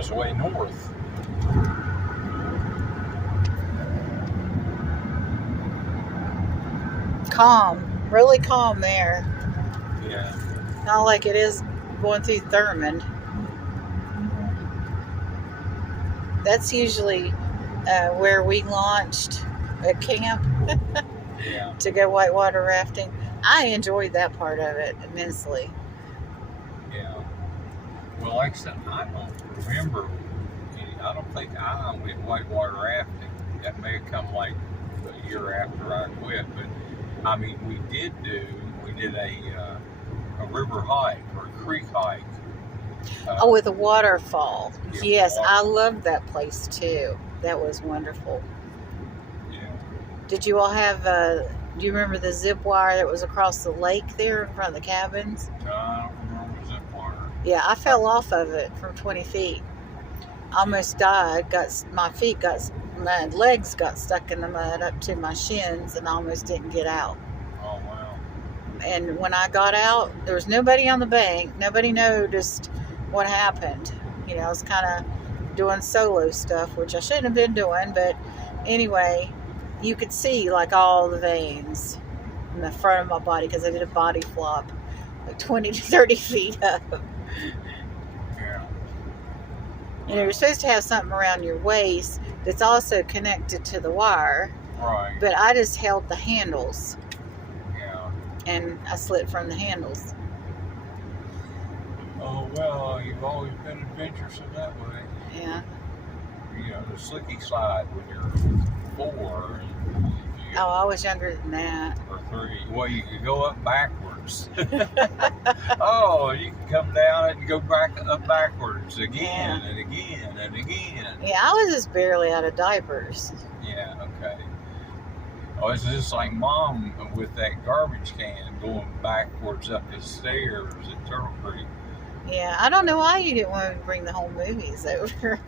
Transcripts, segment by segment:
his way north. Calm, really calm there. Yeah. Not like it is going through Thurmond. That's usually where we launched at camp Yeah. to go whitewater rafting. I enjoyed that part of it immensely. Yeah. Well, like I said, I don't remember. I don't think I went whitewater rafting. That may have come like a year after I quit. But I mean, we did a river hike or a creek hike. With a waterfall. Yeah, Yes, water. I loved that place too. That was wonderful. Yeah. Did you all have, do you remember the zip wire that was across the lake there in front of the cabins? No, I don't remember zip wire. Yeah, I fell off of it from 20 feet. Almost died. My legs got stuck in the mud up to my shins and I almost didn't get out. Oh, wow. And when I got out, there was nobody on the bank. Nobody noticed what happened. You know, I was kind of doing solo stuff, which I shouldn't have been doing. But anyway, you could see like all the veins in the front of my body because I did a body flop like 20 to 30 feet up. Yeah. You know, you're supposed to have something around your waist that's also connected to the wire. Right. But I just held the handles. Yeah. And I slid from the handles. Oh, well, you've always been adventuresome that way. Yeah. You know, the slicky slide when you're 4. Oh, I was younger than that. Or 3. Well, you could go up backwards. Oh, you can come down and go back up backwards again and again and again. Yeah, I was just barely out of diapers. Yeah, okay. Oh, it's just like Mom with that garbage can going backwards up the stairs at Turtle Creek. Yeah, I don't know why you didn't want to bring the whole movies over.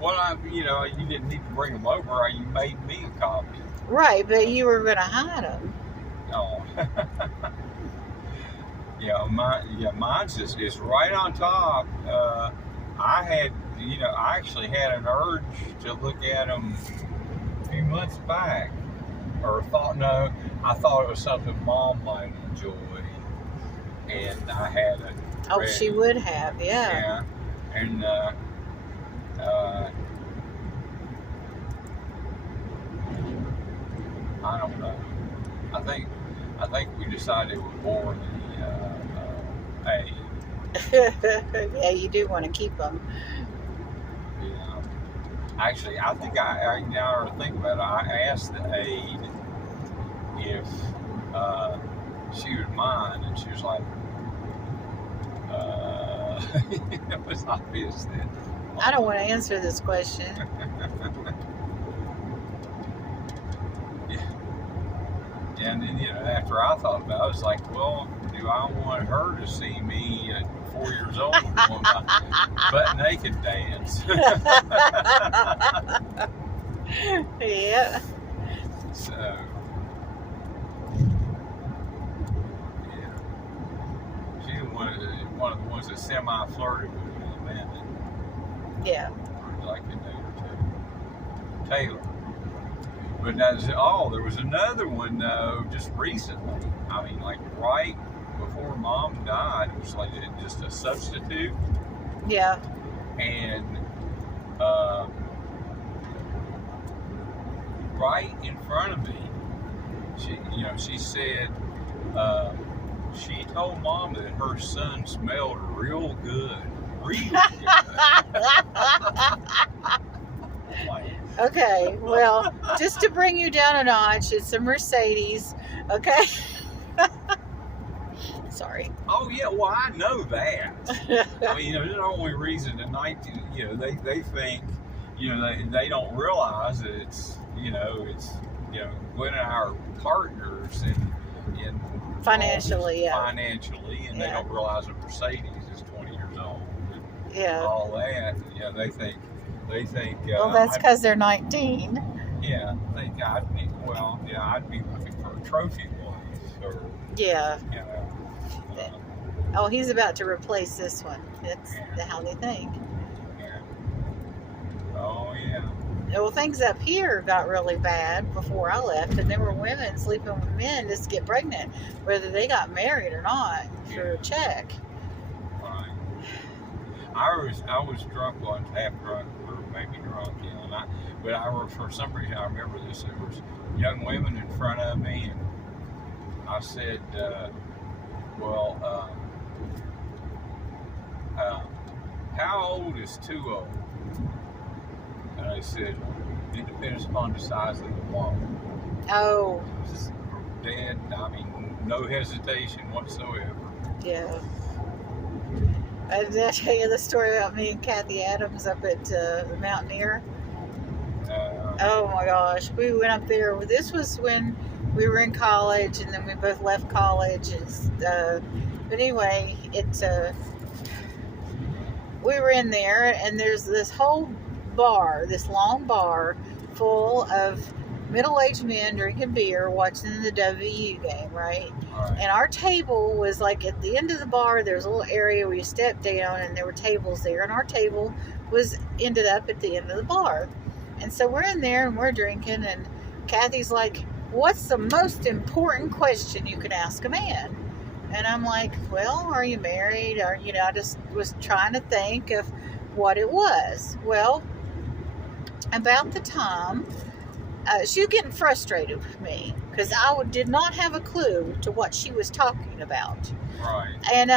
Well, you didn't need to bring them over. You made me a copy. Right, but you were going to hide them. Oh. Mine's is right on top. I actually had an urge to look at them a few months back. I thought it was something Mom might enjoy. And I had it. Oh, she would have, yeah. Yeah. And, I don't know. I think we decided it was more than aid. Yeah, you do want to keep them. Yeah. Actually, I think now I think about it, I asked the aide if she would mind, and she was like, it was obvious that. I don't want to answer this question. Yeah, and then, after I thought about it, I was like, well, do I want her to see me at 4 years old doing my butt naked dance? Yeah. So, yeah. She's one of the ones that semi-flirted with me, Amanda. Yeah. Like a day or two. Taylor. But there was another one, though, just recently. I mean, like right before Mom died, it was like just a substitute. Yeah. And right in front of me, she said, she told Mom that her son smelled real good. Real good. Okay, well, just to bring you down a notch, it's a Mercedes, okay? Sorry. Oh, yeah, well, I know that. I mean, the only reason the 19, they think, they don't realize that it's Gwen and I are partners in financially, financially, and they don't realize a Mercedes is 20 years old. Yeah. All that, they think. Well, that's because they're 19. Yeah, I'd be looking for a trophy wife, or yeah. Oh, he's about to replace this one. That's how they think. Oh yeah. Well, things up here got really bad before I left, and there were women sleeping with men just to get pregnant, whether they got married or not, for a check. Right. I was drunk once, half drunk, or maybe drunk, you know. But for some reason I remember this. There was young women in front of me, and I said, "Well, how old is too old?" And I said, "It depends upon the size of the woman." Oh, Just dead. I mean, no hesitation whatsoever. yeah. Did I tell you the story about me and Kathy Adams up at the Mountaineer? Oh my gosh, we went up there. This was when we were in college, and then we both left college. But anyway, we were in there, and there's this whole bar, this long bar, full of middle-aged men drinking beer, watching the WU game, right? Right. And our table was like at the end of the bar. There was a little area where you stepped down, and there were tables there, and our table ended up at the end of the bar. And so we're in there and we're drinking, and Kathy's like, "What's the most important question you can ask a man?" And I'm like, "Well, are you married?" Or, I just was trying to think of what it was. Well, about the time, she was getting frustrated with me because I did not have a clue to what she was talking about. Right. And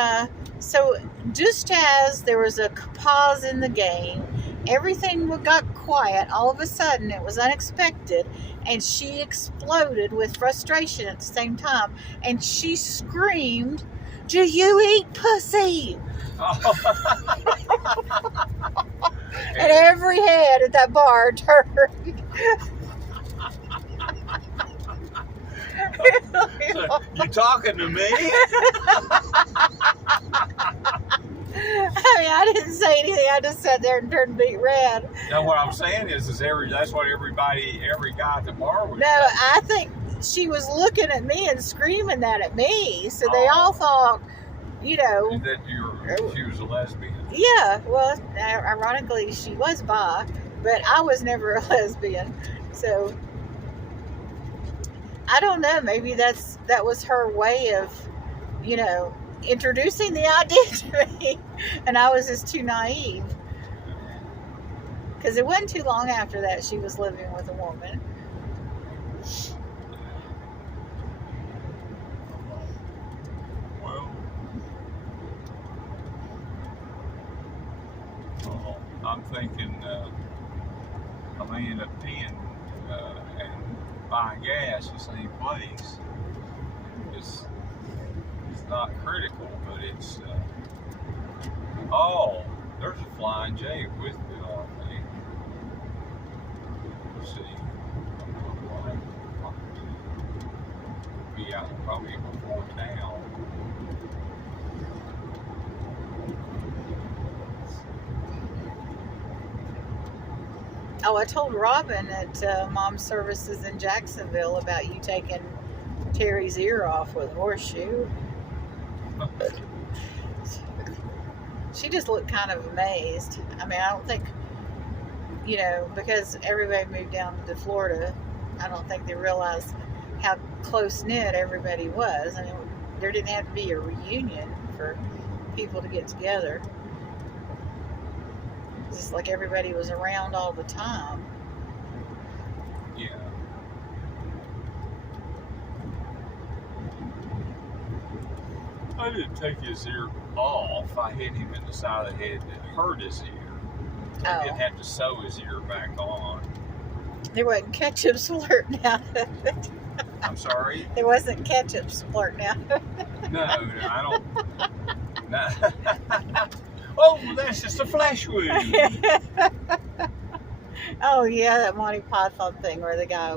so just as there was a pause in the game, everything got quiet. All of a sudden, it was unexpected, and she exploded with frustration at the same time, and she screamed, "Do you eat pussy?" And every head at that bar turned. So, you talking to me? I mean, I didn't say anything. I just sat there and turned beet red. Now what I'm saying is that's what every guy at the bar was. No, I think she was looking at me and screaming that at me. So they all thought, that she was a lesbian. Yeah, well, ironically, she was bi, but I was never a lesbian. So I don't know. Maybe that was her way of, introducing the idea to me, and I was just too naive. Because it wasn't too long after that she was living with a woman. Well, I'm thinking I may end up peeing and buying gas the same place. It's not critical, but it's there's a Flying J with it, I think. Let's see. Be out probably before town. Oh, I told Robin at Mom's Services in Jacksonville about you taking Terry's ear off with a horseshoe. She just looked kind of amazed. I mean, I don't think, because everybody moved down to Florida, I don't think they realized how close-knit everybody was. I mean, there didn't have to be a reunion for people to get together. It's just like everybody was around all the time. Yeah. I didn't take his ear off. I hit him in the side of the head that hurt his ear. I didn't have to sew his ear back on. There wasn't ketchup splurting out of it. I'm sorry? There wasn't ketchup splurting out of it. No, I don't. No. Oh, that's just a flesh wound. Oh, yeah, that Monty Python thing where the guy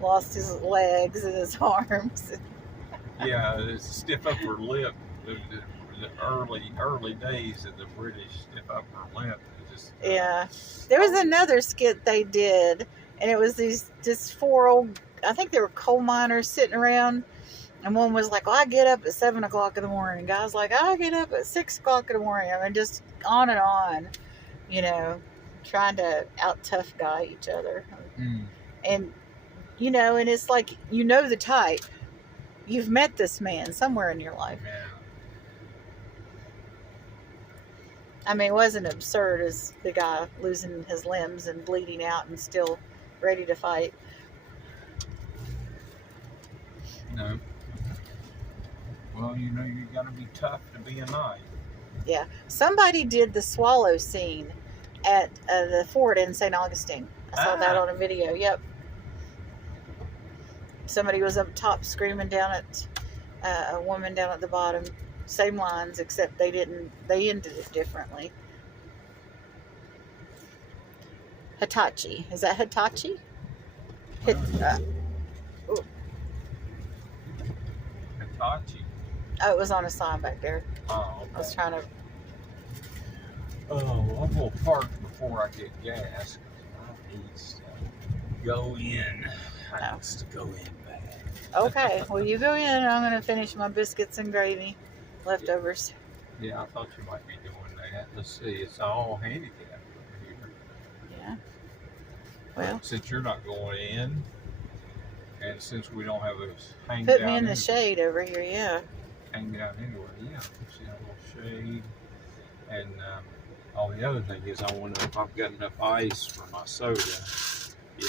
lost his legs and his arms. Yeah, the stiff upper lip. The early days of the British stiff upper lip. Yeah. There was another skit they did, and it was this four old, I think they were coal miners sitting around, and one was like, "Well, I get up at 7 o'clock in the morning." And guys like, "I get up at 6 o'clock in the morning." I mean, just on and on, trying to out tough guy each other. Mm. And, you know, and it's like, you know the type. You've met this man somewhere in your life. Yeah. I mean, it wasn't absurd as the guy losing his limbs and bleeding out and still ready to fight. No. Well, you know, you got to be tough to be a knight. Yeah. Somebody did the swallow scene at the fort in St. Augustine. I saw that on a video. Yep. Somebody was up top screaming down at a woman down at the bottom. Same lines, except they ended it differently. Hitachi. Is that Hitachi? Hitachi. Oh, it was on a sign back there. Oh, okay. I was trying to. Oh, I'm going to park before I get gas. I need to go in. I need to go in bad. Okay, well, you go in and I'm going to finish my biscuits and gravy leftovers. Yeah, I thought you might be doing that. Let's see, it's all handicapped over here. Yeah. Well, since you're not going in, and since we don't have a hang put down me in the shade over here, yeah. Hang down anywhere, yeah. See a little shade. And the other thing is, I wonder if I've got enough ice for my soda. Yeah.